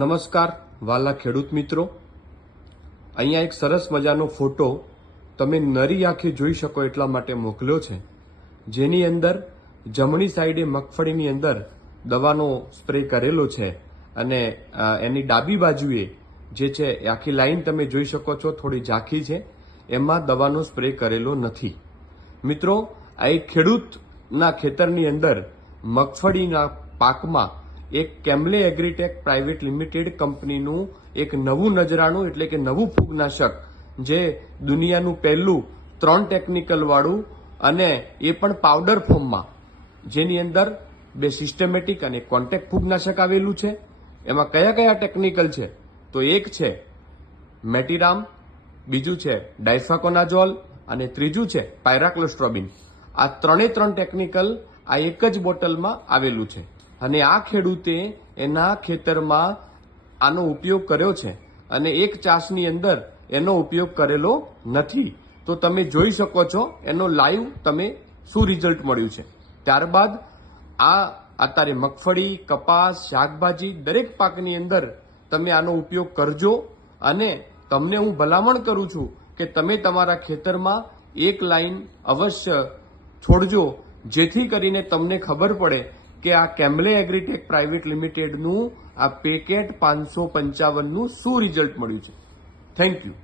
નમસ્કાર વાલા ખેડૂત મિત્રો, અહીંયા એક સરસ મજાનો ફોટો તમે નરી આંખે જોઈ શકો એટલા માટે મોકલ્યો છે, જેની અંદર જમણી સાઈડે મગફળીની અંદર દવાનો સ્પ્રે કરેલો છે અને એની ડાબી બાજુએ જે છે એ આખી લાઈન તમે જોઈ શકો છો, થોડી ઝાંખી છે, એમાં દવાનો સ્પ્રે કરેલો નથી. મિત્રો, આ એક ખેડૂતના ખેતરની અંદર મગફળીના પાકમાં એક કેમ્લે એગ્રીટેક પ્રાઇવેટ લિમિટેડ કંપનીનું એક નવું નજરાણું એટલે કે નવું ફૂગનાશક, જે દુનિયાનું પહેલું 3 ટેકનિકલ વાળું અને એ પણ પાવડર ફોર્મમાં, જેની અંદર 2 સિસ્ટમેટિક અને કોન્ટેક્ટ ફૂગનાશક આવેલું છે. એમાં કયા કયા ટેકનિકલ છે? તો એક છે મેટીરામ, બીજું છે ડાયફાકોનાઝોલ અને ત્રીજું છે પાયરાક્લોસ્ટ્રોબિન. આ 3 ટેકનિકલ આ એક જ બોટલમાં આવેલું છે અને આ ખેડૂતે એના ખેતરમાં આનો ઉપયોગ કર્યો છે અને એક ચાસની અંદર એનો ઉપયોગ કરેલો નથી. તો તમે જોઈ શકો છો એનો લાઈવ તમે શું રિઝલ્ટ મળ્યું છે. ત્યારબાદ આ અત્યારે મગફળી, કપાસ, શાકભાજી દરેક પાકની અંદર તમે આનો ઉપયોગ કરજો અને તમને હું ભલામણ કરું છું કે તમે તમારા ખેતરમાં એક લાઈન અવશ્ય છોડજો, જેથી કરીને તમને ખબર પડે કે આ કેમ્લે એગ્રીટેક પ્રાઇવેટ લિમિટેડનું આ પેકેટ 555નું શું રિઝલ્ટ મળ્યું છે. Thank you.